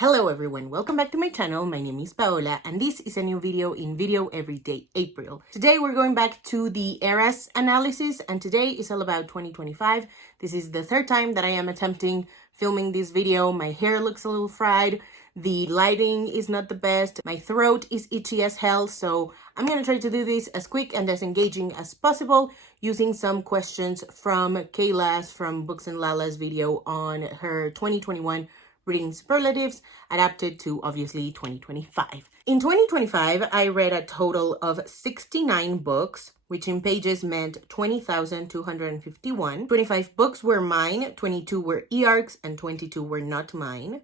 Hello everyone, welcome back to my channel. My name is Paola and this is a new video in Video Everyday April. Today we're going back to the eras analysis and today is all about 2025. This is the third time that I am attempting filming this video. My hair looks a little fried. The lighting is not the best. My throat is itchy as hell, so I'm gonna try to do this as quick and as engaging as possible using some questions from Kayla's from Books and Lala's video on her 2021 reading superlatives adapted to obviously 2025. In 2025, I read a total of 69 books, which in pages meant 20,251. 25 books were mine, 22 were e-arcs, and 22 were not mine.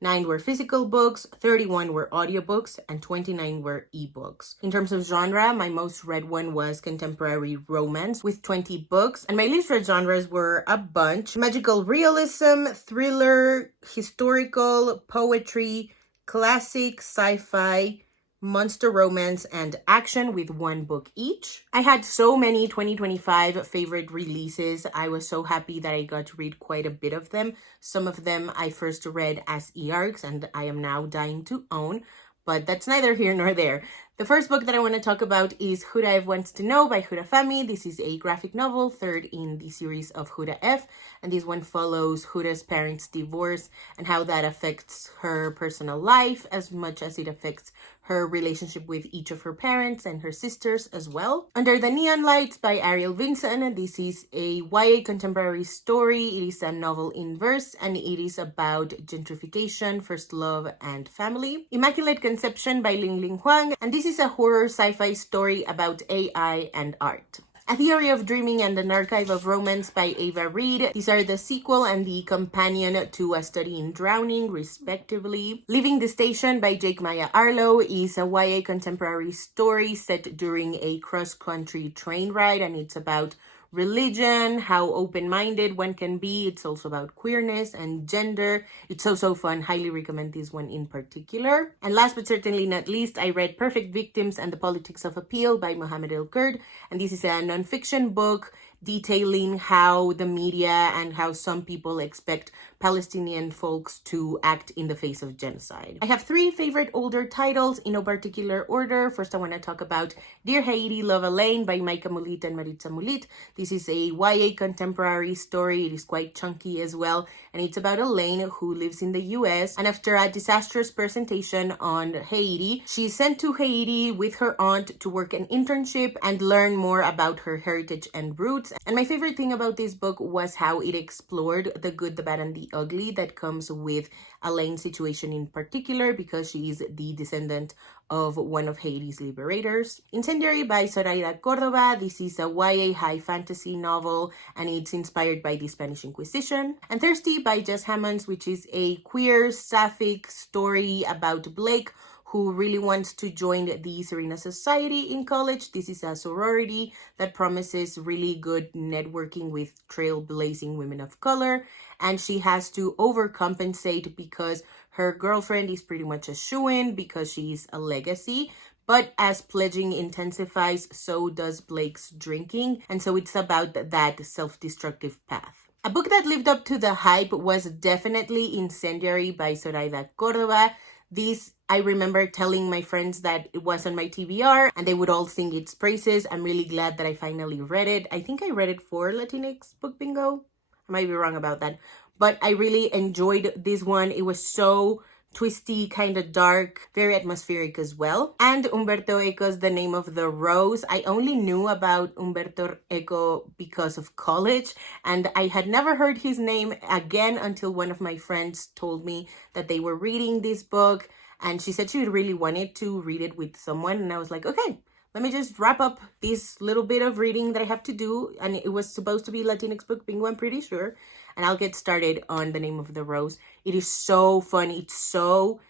9 were physical books, 31 were audiobooks, and 29 were ebooks. In terms of genre, my most read one was contemporary romance with 20 books, and my least read genres were a bunch: magical realism, thriller, historical, poetry, classic, sci-fi, monster romance, and action with 1 book each. I had so many 2025 favorite releases. I was so happy that I got to read quite a bit of them. Some of them I first read as e-arcs and I am now dying to own, but that's neither here nor there. The first book that I want to talk about is Huda F Wants to Know by Huda Fahmy. This is a graphic novel, third in the series of Huda F, and this one follows Huda's parents' divorce and how that affects her personal life as much as it affects her relationship with each of her parents and her sisters as well. Under the Neon Lights by Ariel Vinson, this is a YA contemporary story. It is a novel in verse and it is about gentrification, first love, and family. Immaculate Conception by Ling Ling Huang, and this is a horror sci-fi story about AI and art. A Theory of Dreaming and an Archive of Romance by Ava Reed. These are the sequel and the companion to A Study in Drowning, respectively. Leaving the Station by Jake Maya Arlo is a YA contemporary story set during a cross-country train ride, and it's about religion, how open-minded one can be. It's also about queerness and gender. It's so fun. Highly recommend this one in particular. And last but certainly not least, I read Perfect Victims and the Politics of Appeal by Mohammed El Kurd, and this is a nonfiction book detailing how the media and how some people expect Palestinian folks to act in the face of genocide. I have 3 favorite older titles in no particular order. First, I want to talk about Dear Haiti, Love Elaine by Maika Mulit and Maritza Mulit. This is a YA contemporary story. It is quite chunky as well, and it's about Elaine who lives in the US, and after a disastrous presentation on Haiti, she's sent to Haiti with her aunt to work an internship and learn more about her heritage and roots. And my favorite thing about this book was how it explored the good, the bad, and the ugly that comes with Elaine's situation in particular, because she is the descendant of one of Haiti's liberators. Incendiary by Zoraida Cordova. This is a YA high fantasy novel and it's inspired by the Spanish Inquisition. And Thirsty by Jess Hammonds, which is a queer sapphic story about Blake, who really wants to join the Serena Society in college. This is a sorority that promises really good networking with trailblazing women of color, and she has to overcompensate because her girlfriend is pretty much a shoo-in because she's a legacy. But as pledging intensifies, so does Blake's drinking, and so it's about that self-destructive path. A book that lived up to the hype was definitely Incendiary by Zoraida Cordova. This, I remember telling my friends that it was on my TBR and they would all sing its praises. I'm really glad that I finally read it. I think I read it for Latinx Book Bingo. I might be wrong about that. But I really enjoyed this one. It was so twisty, kind of dark, very atmospheric as well. And Umberto Eco's The Name of the Rose. I only knew about Umberto Eco because of college, and I had never heard his name again until one of my friends told me that they were reading this book, and she said she really wanted to read it with someone, and I was like, okay, let me just wrap up this little bit of reading that I have to do, and it was supposed to be Latinx Book Bingo, I'm pretty sure, and I'll get started on The Name of the Rose. It is so fun. It's so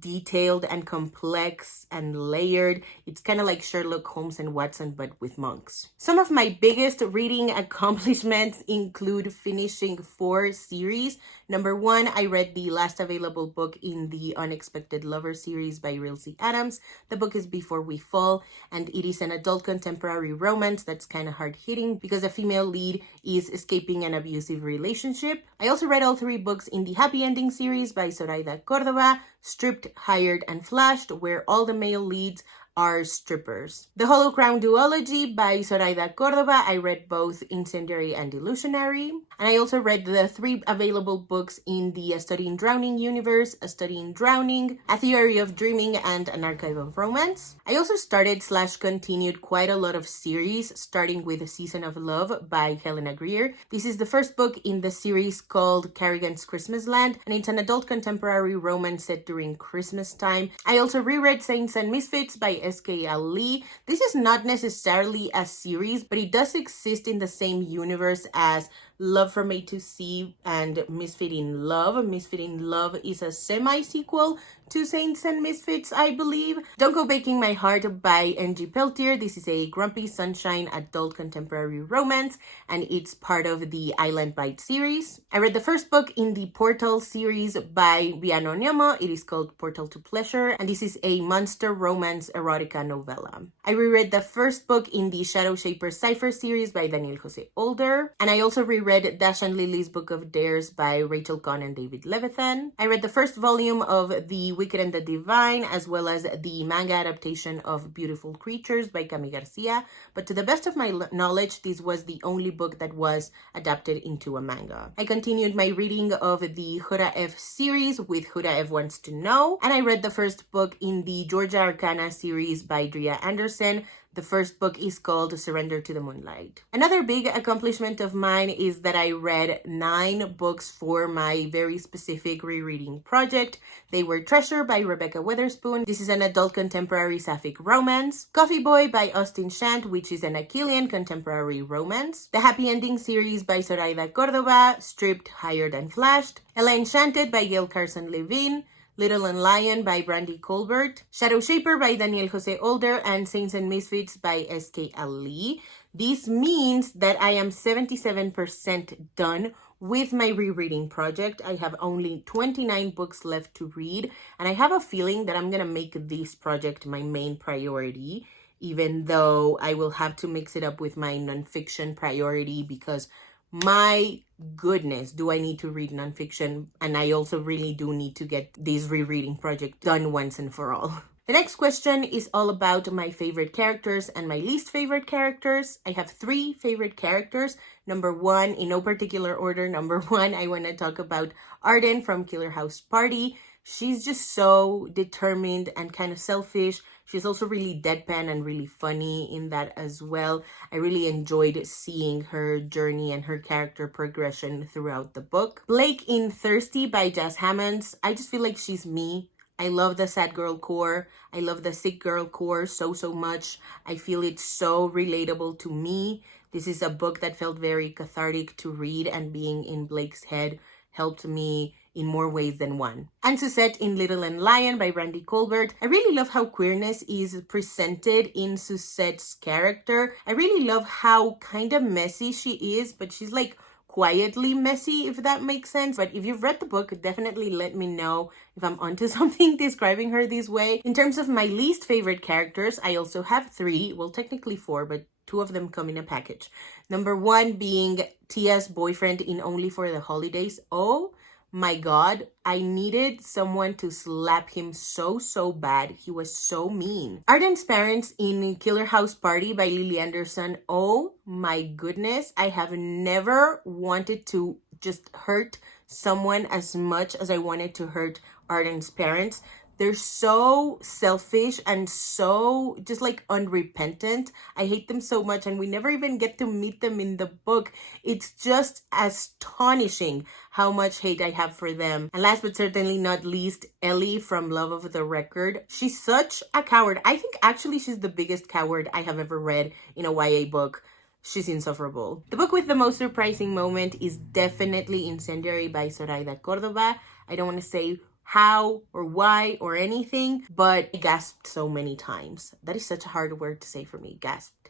detailed and complex and layered. It's kind of like Sherlock Holmes and Watson, but with monks. Some of my biggest reading accomplishments include finishing 4 series Number 1, I read the last available book in the Unexpected Lover series by Rilsey Adams. The book is Before We Fall, and it is an adult contemporary romance that's kind of hard-hitting because a female lead is escaping an abusive relationship. I also read all 3 books in the Happy Ending series by Zoraida Cordova, Stripped, Hired, and Flashed, where all the male leads are strippers. The Hollow Crown duology by Zoraida Cordova, I read both Incendiary and Illusionary. And I also read the 3 available books in the A Study in Drowning universe, A Study in Drowning, A Theory of Dreaming, and An Archive of Romance. I also started/continued quite a lot of series, starting with A Season of Love by Helena Greer. This is the first book in the series called Carrigan's Christmas Land, and it's an adult contemporary romance set during Christmas time. I also reread Saints and Misfits by S.K.L. Lee. This is not necessarily a series, but it does exist in the same universe as Love from A to C and Misfit in Love. Misfit in Love is a semi-sequel to Saints and Misfits, I believe. Don't Go Baking My Heart by N.G. Peltier. This is a Grumpy Sunshine adult contemporary romance, and it's part of the Island Bite series. I read the first book in the Portal series by Viano Nyomo. It is called Portal to Pleasure, and this is a monster romance erotica novella. I reread the first book in the Shadow Shaper Cipher series by Daniel Jose Older, and I also reread Dash and Lily's Book of Dares by Rachel Kahn and David Levithan. I read the first volume of The Wicked and the Divine, as well as the manga adaptation of Beautiful Creatures by Cami Garcia, but to the best of my knowledge, this was the only book that was adapted into a manga. I continued my reading of the Hura F series with Hura F Wants to Know, and I read the first book in the Georgia Arcana series by Drea Anderson. The first book is called Surrender to the Moonlight. Another big accomplishment of mine is that I read 9 books for my very specific rereading project. They were Treasure by Rebecca Weatherspoon. This is an adult contemporary sapphic romance. Coffee Boy by Austin Shant, which is an Achillean contemporary romance. The Happy Ending series by Zoraida Cordova, Stripped, Hired, and Flashed. Ella Enchanted by Gail Carson Levine. Little and Lion by Brandy Colbert, Shadow Shaper by Daniel Jose Older, and Saints and Misfits by S.K.L. Lee. This means that I am 77% done with my rereading project. I have only 29 books left to read, and I have a feeling that I'm going to make this project my main priority, even though I will have to mix it up with my nonfiction priority because my goodness, do I need to read nonfiction, and I also really do need to get this rereading project done once and for all. The next question is all about my favorite characters and my least favorite characters. I have 3 favorite characters. Number 1, in no particular order, number 1, I want to talk about Arden from Killer House Party. She's just so determined and kind of selfish. She's also really deadpan and really funny in that as well. I really enjoyed seeing her journey and her character progression throughout the book. Blake in Thirsty by Jazz Hammonds. I just feel like she's me. I love the sad girl core. I love the sick girl core so much. I feel it's so relatable to me. This is a book that felt very cathartic to read, and being in Blake's head helped me in more ways than one. And Suzette in Little and Lion by Brandy Colbert. I really love how queerness is presented in Suzette's character. I really love how kind of messy she is, but she's like quietly messy, if that makes sense. But if you've read the book, definitely let me know if I'm onto something describing her this way. In terms of my least favorite characters, I also have 3, well technically 4, but 2 of them come in a package. Number 1 being Tia's boyfriend in Only for the Holidays. Oh my God, I needed someone to slap him so bad. He was so mean. Arden's parents in Killer House Party by Lily Anderson. Oh my goodness, I have never wanted to just hurt someone as much as I wanted to hurt Arden's parents. They're so selfish and so just like unrepentant. I hate them so much, and we never even get to meet them in the book. It's just astonishing how much hate I have for them. And last but certainly not least, Ellie from Love of the Record. She's such a coward. I think actually she's the biggest coward I have ever read in a YA book. She's insufferable. The book with the most surprising moment is definitely Incendiary by Zoraida Cordova. I don't want to say how or why or anything, but I gasped so many times. That is such a hard word to say for me. Gasped.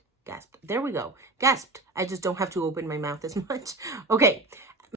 There we go. Gasped. I just don't have to open my mouth as much. Okay.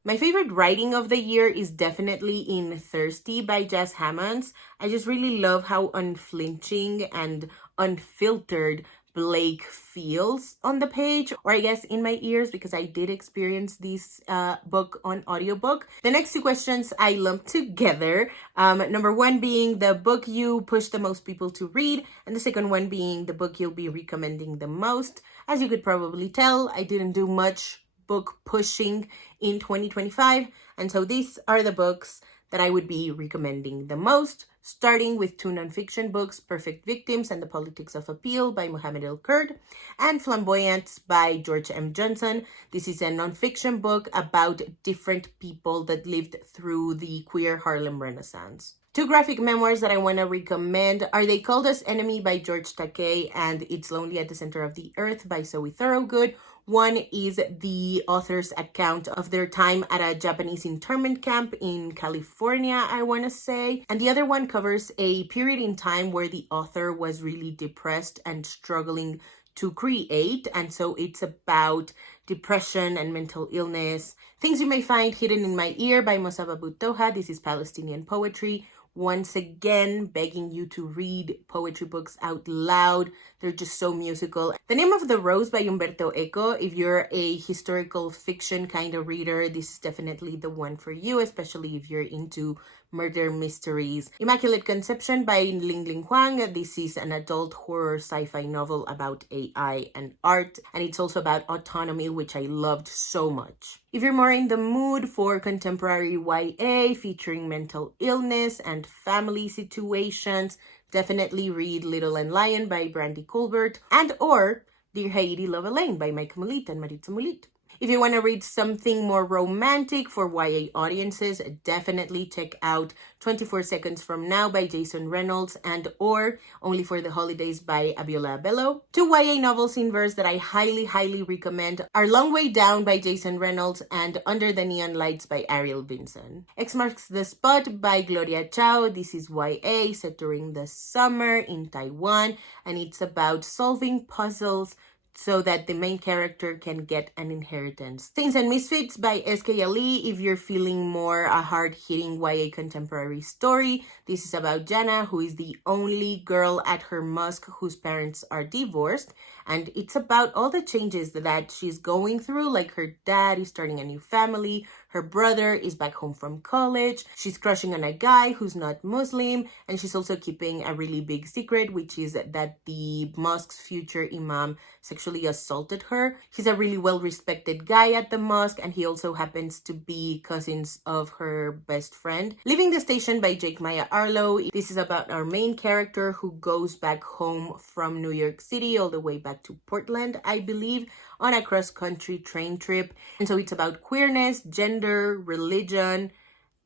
My favorite writing of the year is definitely in Thirsty by Jazz Hammonds. I just really love how unflinching and unfiltered Blake feels on the page, or I guess in my ears, because I did experience this book on audiobook. The next two questions I lumped together. Number one being the book you push the most people to read, and the second one being the book you'll be recommending the most. As you could probably tell, I didn't do much book pushing in 2025, and so these are the books that I would be recommending the most, starting with two nonfiction books, Perfect Victims and the Politics of Appeal by Mohammed El Kurd, and Flamboyance by George M. Johnson. This is a nonfiction book about different people that lived through the queer Harlem Renaissance. Two graphic memoirs that I want to recommend are They Called Us Enemy by George Takei and It's Lonely at the Center of the Earth by Zoe Thorogood. One is the author's account of their time at a Japanese internment camp in California, I want to say. And the other one covers a period in time where the author was really depressed and struggling to create. And so it's about depression and mental illness. Things You May Find Hidden in My Ear by Mosaba Butoha. This is Palestinian poetry. Once again, begging you to read poetry books out loud. They're just so musical. The Name of the Rose by Umberto Eco. If you're a historical fiction kind of reader, this is definitely the one for you, especially if you're into murder mysteries. Immaculate Conception by Ling Ling Huang. This is an adult horror sci-fi novel about AI and art, and it's also about autonomy, which I loved so much. If you're more in the mood for contemporary YA featuring mental illness and family situations, definitely read Little and Lion by Brandy Colbert and or Dear Haiti, Love Elaine by Mike Mulit and Maritza Mulit. If you want to read something more romantic for YA audiences, definitely check out 24 Seconds From Now by Jason Reynolds and or Only for the Holidays by Abiola Abello. Two YA novels in verse that I highly recommend are Long Way Down by Jason Reynolds and Under the Neon Lights by Ariel Vinson. X Marks the Spot by Gloria Chao. This is YA set during the summer in Taiwan, and it's about solving puzzles so that the main character can get an inheritance. Saints and Misfits by S.K. Ali. If you're feeling more a hard-hitting YA contemporary story, this is about Jana, who is the only girl at her mosque whose parents are divorced, and it's about all the changes that she's going through, like her dad is starting a new family, her brother is back home from college, she's crushing on a guy who's not Muslim, and she's also keeping a really big secret, which is that the mosque's future imam sexually assaulted her. He's a really well-respected guy at the mosque, and he also happens to be cousins of her best friend. Leaving the Station by Jake Maya Arlo. This is about our main character who goes back home from New York City all the way back to Portland, I believe, on a cross-country train trip. And so it's about queerness, gender, religion.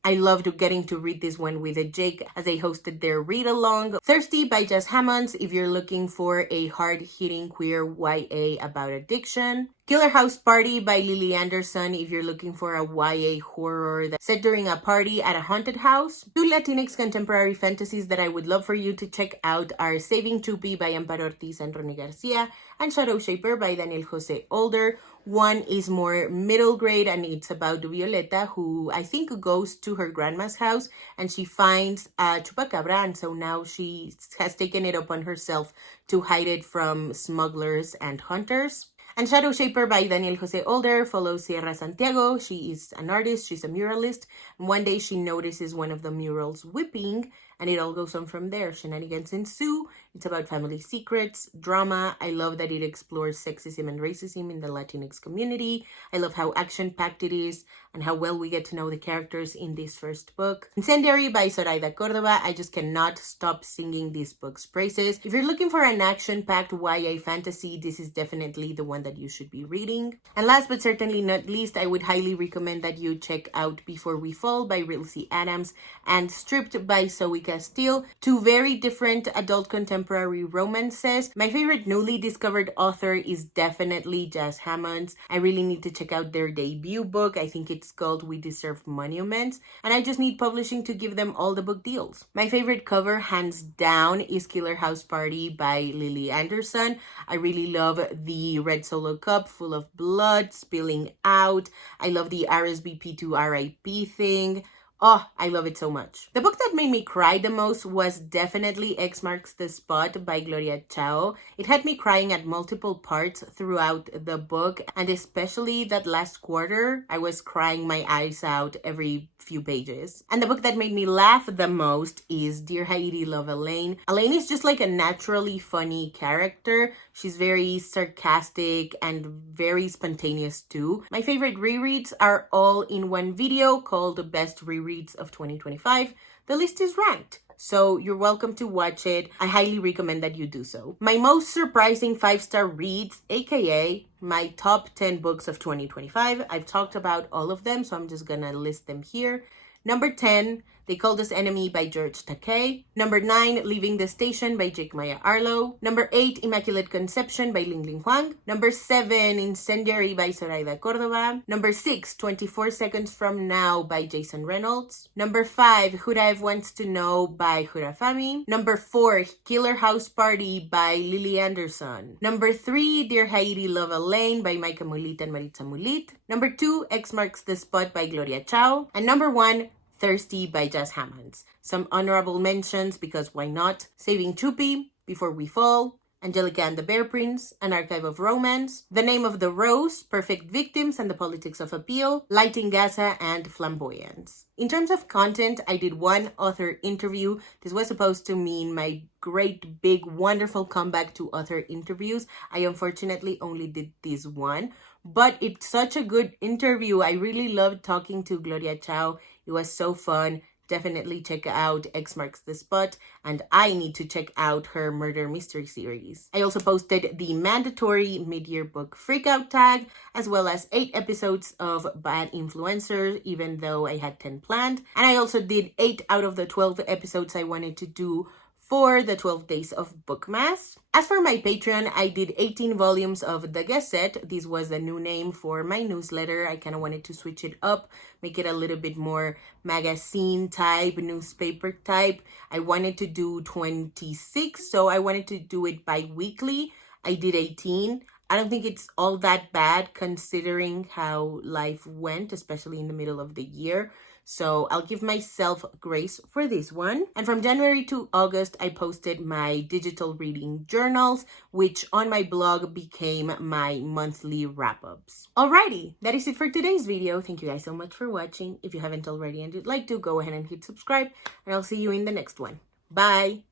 I loved getting to read this one with Jake as they hosted their read-along. Thirsty by Jazz Hammonds, if you're looking for a hard-hitting queer YA about addiction. Killer House Party by Lily Anderson, if you're looking for a YA horror that's set during a party at a haunted house. Two Latinx contemporary fantasies that I would love for you to check out are Saving Tupi by Amparo Ortiz and Ronnie Garcia, and Shadow Shaper by Daniel Jose Older. One is more middle grade, and it's about Violeta, who I think goes to her grandma's house and she finds a chupacabra, and so now she has taken it upon herself to hide it from smugglers and hunters. And Shadow Shaper by Daniel Jose Older follows Sierra Santiago. She is an artist, she's a muralist, and one day she notices one of the murals whipping, and it all goes on from there. Shenanigans ensue. It's about family secrets, drama. I love that it explores sexism and racism in the Latinx community. I love how action-packed it is and how well we get to know the characters in this first book. Incendiary by Zoraida Cordova. I just cannot stop singing this book's praises. If you're looking for an action-packed YA fantasy, this is definitely the one that you should be reading. And last but certainly not least, I would highly recommend that you check out Before We Fall by Rilsey Adams and Stripped by Zoe Castile. Two very different adult contemporary romances. My favorite newly discovered author is definitely Jazz Hammonds. I really need to check out their debut book. I think it's called We Deserve Monuments. And I just need publishing to give them all the book deals. My favorite cover, hands down, is Killer House Party by Lily Anderson. I really love the red solo cup full of blood spilling out. I love the RSVP to RIP thing. Oh, I love it so much. The book that made me cry the most was definitely X Marks the Spot by Gloria Chao. It had me crying at multiple parts throughout the book, and especially that last quarter, I was crying my eyes out every few pages. And the book that made me laugh the most is Dear Haiti, Love Elaine. Elaine is just like a naturally funny character. She's very sarcastic and very spontaneous too. My favorite rereads are all in one video called Best Rereads of 2025. The list is ranked, so you're welcome to watch it. I highly recommend that you do so. My most surprising 5-star reads, aka my top 10 books of 2025. I've talked about all of them, so I'm just gonna list them here. Number 10, They Called Us Enemy by George Takei. Number 9, Leaving the Station by Jake Maya Arlo. Number 8, Immaculate Conception by Ling Ling Huang. Number 7, Incendiary by Zoraida Cordova. Number 6, 24 Seconds From Now by Jason Reynolds. Number 5, Huraev Wants to Know by Hurafami. Number 4, Killer House Party by Lily Anderson. Number 3, Dear Haiti, Love Elaine by Maika Mulit and Maritza Mulit. Number 2, X Marks the Spot by Gloria Chao. And number 1, Thirsty by Jazz Hammonds. Some honorable mentions because why not? Saving Chupi, Before We Fall, Angelica and the Bear Prince, An Archive of Romance, The Name of the Rose, Perfect Victims and the Politics of Appeal, Lighting Gaza, and Flamboyance. In terms of content, I did one author interview. This was supposed to mean my great, big, wonderful comeback to author interviews. I unfortunately only did this one, but it's such a good interview. I really loved talking to Gloria Chao. It was so fun. Definitely check out X Marks the Spot, and I need to check out her murder mystery series. I also posted the mandatory mid-year book freakout tag, as well as 8 episodes of Bad Influencers, even though I had 10 planned. And I also did 8 out of the 12 episodes I wanted to do for the 12 days of Bookmas. As for my Patreon, I did 18 volumes of The Gazette. This was a new name for my newsletter. I kind of wanted to switch it up, make it a little bit more magazine type, newspaper type. I wanted to do 26, so I wanted to do it bi-weekly. I did 18. I don't think it's all that bad considering how life went, especially in the middle of the year. So I'll give myself grace for this one. And from January to August, I posted my digital reading journals, which on my blog became my monthly wrap-ups. Alrighty, that is it for today's video. Thank you guys so much for watching. If you haven't already and you'd like to, go ahead and hit subscribe, and I'll see you in the next one. Bye!